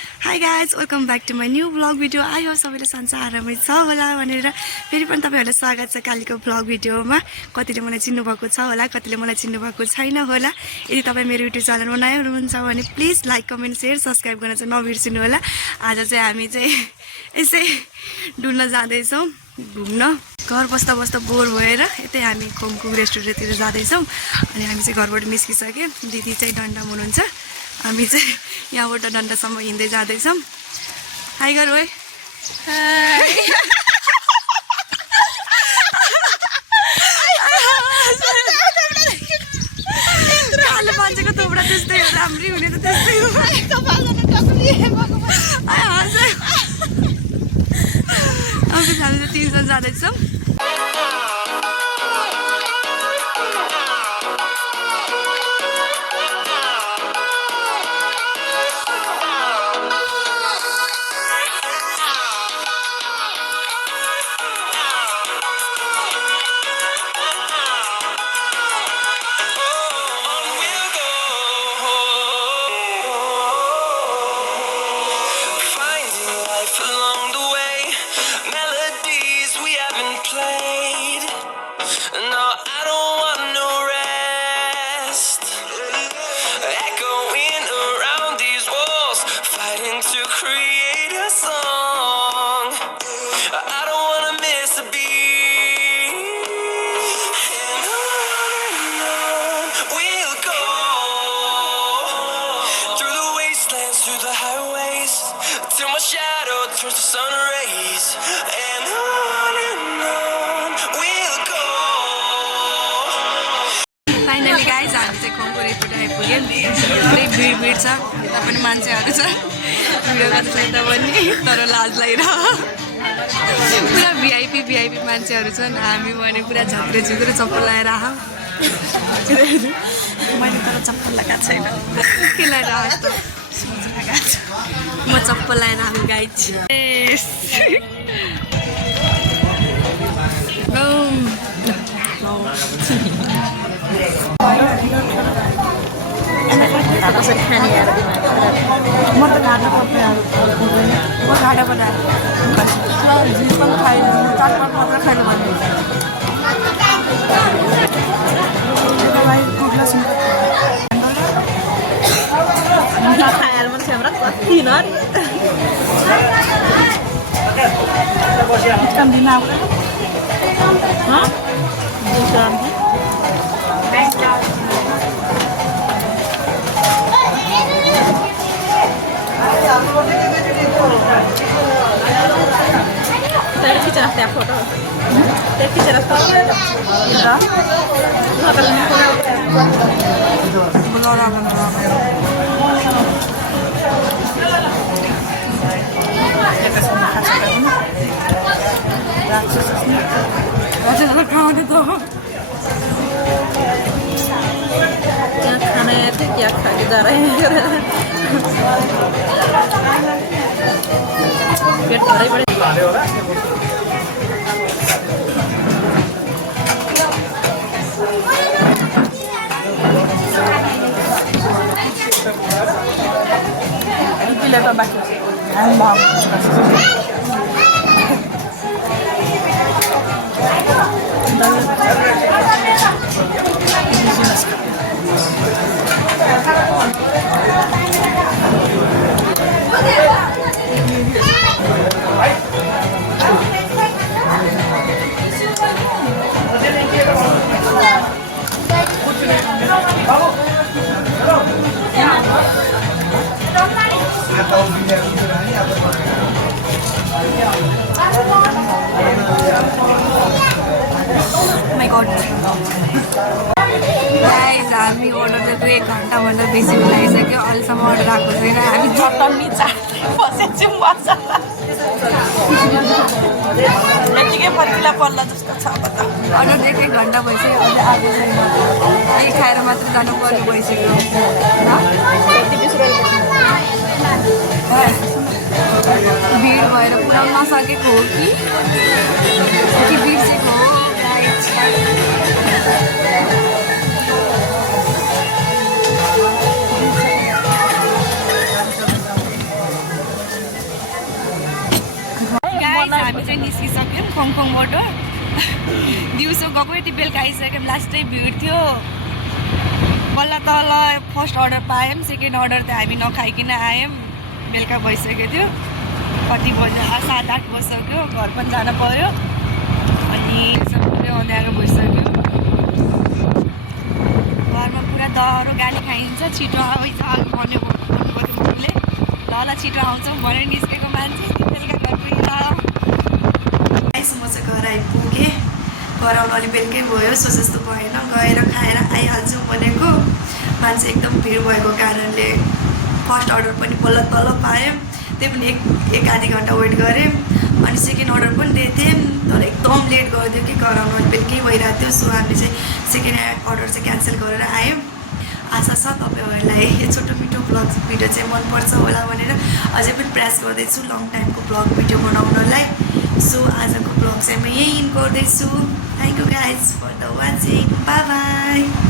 Hi guys, welcome back to my new vlog video. I hope सबैले सन्चै आरामै छ होला भनेर फेरि पनि तपाईहरुलाई स्वागत छ कालीको vlog भिडियोमा। कतिले मलाई चिन्नु भएको छ होला, कतिले मलाई चिन्नु भएको छैन होला। यदि तपाई मेरो YouTube च्यानलमा नयाँ हुनुहुन्छ भने please like, comment, share, subscribe गर्न चाहिँ नबिर्सिनु होला। आज चाहिँ हामी चाहिँ यसै डुल्न जाँदै छौं, घुम्न। घर बस्दा बस्दा बोर भएर यतै हामी खोङकुङ रेस्टुरेन्टतिर जाँदै छौं। अनि हामी चाहिँ घरबाट निस्किसके, दिदी चाहिँ डन्डा हुनुहुन्छ। हामी चाहिँ यहाँबाट डन्डासम्म हिँड्दै जाँदैछौँ। हाई गर ओए। कालो मान्छेको थोपडा त्यस्तै हो, राम्रै हुने त त्यस्तै हो। हामी चाहिँ तिनजना जाँदैछौँ। To create a song, I don't wanna miss a beat, and on we'll go through the wastelands, through the highways, till my shadow turns to sun rays, and on we'll go. Finally guys, हामी चाहिँ खोङकुङ restaurant आइपुग्यौँ। पुरै भिड छ, यता पनि मान्छेहरू छ। भिडियो गर्दैछ यता पनि, तर लाज लागिरह। पुरा भिआइपी मान्छेहरू छन्। हामी भने पुरा झक्रे झुक्रे चप्पल लगाएर आऊ। मैले तर चप्पल लगाएको छैन। के लगाएर आएको त? म चप्पल लगाएर आऊ गाइज। Tapos nagkaniya rin म त खाना पकाएर म खाना बनाएर जिस पनि खाएन, चार पाँच मात्र खानु भन्ने Nakakayal mo siya marat tinor. Ikan dinaw. Ha? Ikan. Tadi kita nak tiap foto. Tadi kita nak foto. Ya. Kalau ni Belum orang. खाना है तो क्या खा के जा रहे हैं पेट बड़े बड़े Pilih apa baca? Ambang. My God. Guys, हामी order गरेको 1 घण्टाभन्दा बेसी भइसक्यो। अहिलेसम्म order आएको छैन। हामी जटन्नी चाट्दै बसेछौँ मजाले। यतिकै फर्किला पल्ला जस्तो छ अब त। order दिएको 1 घण्टा भइसक्यो, अझै आएको छैन। यही खाएर मात्र जानु पर्ने भइसक्यो। भिड भएर पुऱ्याउन नसकेको हो कि बिर्सेको हो गाइज। चाहिँ निस्किसक्यौँ खोङखोङबाट दिउँसो गएको यति बेलुका आइसक्यौँ लास्टै भिड थियो बल्ल तल फर्स्ट अर्डर पायौँ सेकेन्ड अर्डर त हामी नखाइकन आयौँ बेलुका भइसकेको थियो कति बजे 7-8 बजिसक्यो घर पनि जान पऱ्यो अनि पुरै अँध्यारो भइसक्यो घरमा पुरा दह्रो गाली खाइन्छ छिटो आउँछ भन्नुभएको थियो मम्मीले ल छिटो आउँछौँ भनेर निस्केको मान्छे बेलुका घर पुगेर म चाहिँ घर आइपुगेँ घर आउनु अलिक बेलुकै भयो सो जस्तो भएन गएर खाएर आइहाल्छौँ भनेको मान्छे एकदम भिड भएको कारणले फर्स्ट अर्डर पनि बल्ल तल पायौँ त्यही पनि एक आधी घन्टा वेट गरेँ अनि सेकेन्ड अर्डर पनि दिएको थिएँ तर एकदम लेट गरिदियो कि घर आउनु अलिक बेलुकै भइरहेको थियो सो हामी चाहिँ सेकेन्ड अर्डर चाहिँ क्यान्सल गरेर आयौँ आशा छ तपाईँहरूलाई यो छोटो मिठो ब्लग भिडियो चाहिँ मनपर्छ होला भनेर अझै पनि प्रयास गर्दैछु लङ टाइमको ब्लग भिडियो बनाउनलाई सो आजको ब्लग चाहिँ म यही इन गर्दैछु thank you guys for the watching bye by